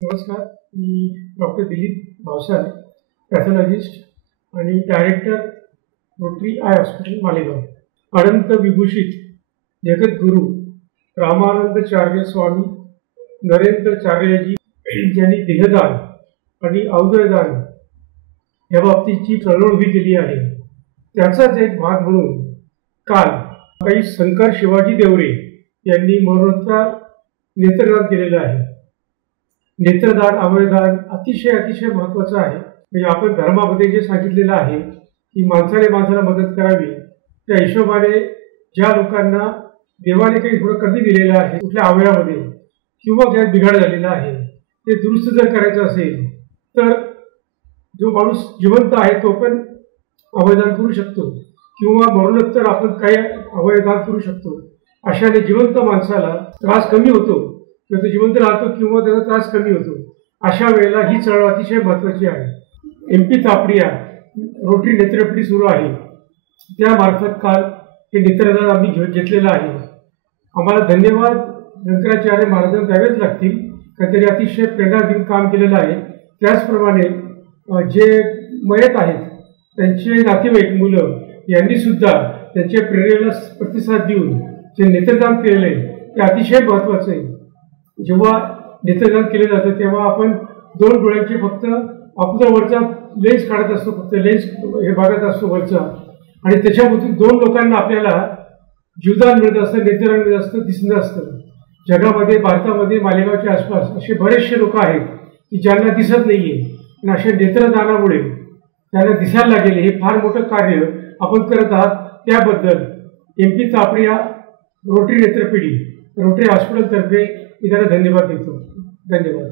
नमस्कार, मी doctor Dilip Bhavsar, pathologist आणि director Rotary eye hospital Malegaon. अनंत विभूषित जगद्गुरू रामानंदाचार्य स्वामी नरेंद्राचार्यजी यांनी देहदान आणि अवयवदान या बाबतीची चळवळ उभी केली आहे. त्याचाच एक भाग म्हणून काल काही शंकर शिवाजी देवरे यांनी मरणोत्तर नेत्रदान केलेलं आहे. नेत्रदान अवयवदान अतिशय महत्त्वाचं आहे. म्हणजे आपण धर्मामध्ये जे सांगितलेलं आहे की माणसाने माणसाला मदत करावी, त्या हिशोबाने ज्या लोकांना देवाने काही थोडं कमी दिलेलं आहे कुठल्या अवयवामध्ये किंवा ज्या बिघाड झालेला आहे ते दुरुस्त जर करायचं असेल तर जो माणूस जिवंत आहे तो पण अवयवदान करू शकतो किंवा मरणोत्तर आपण काही अवयवदान करू शकतो. अशाने जिवंत माणसाला त्रास कमी होतो किंवा तो जिवंत राहतो किंवा त्याचा त्रास कमी होतो. अशा वेळेला ही चळवळ अतिशय महत्त्वाची आहे. MP तापडिया रोटरी नेत्रपिढी सुरू आहे, त्यामार्फत काल हे नेत्रदान आम्ही घेतलेलं आहे. आम्हाला धन्यवाद शंकराचार्य महाराजांना द्यावेच लागतील, काहीतरी अतिशय प्रेरणा देऊन काम केलेलं आहे. त्याचप्रमाणे जे मयत आहेत त्यांचे नातेवाईक मुलं यांनी सुद्धा त्यांच्या प्रेरणेला प्रतिसाद देऊन जे नेत्रदान केलेलं आहे ते अतिशय महत्त्वाचं आहे. जेव्हा नेत्रदान केलं जातं तेव्हा आपण 2 डोळ्यांचे फक्त आपला वरचा लेन्स काढत असतो, फक्त लेन्स हे भागात असतो वरचा, आणि त्याच्यामधून 2 लोकांना आपल्याला जीवदान मिळत असतं, नेत्रदान मिळत असतं, दिसणं असतं. जगामध्ये भारतामध्ये मालेगावच्या आसपास असे बरेचसे लोक आहेत की ज्यांना दिसत नाहीये आणि अशा नेत्रदानामुळे त्यांना दिसायला लागेल. हे फार मोठं कार्य आपण करत आहात. त्याबद्दल MP तापडिया रोटरी नेत्रपिढी रोटरी हॉस्पिटलतर्फे मी त्यांना धन्यवाद देतो. धन्यवाद.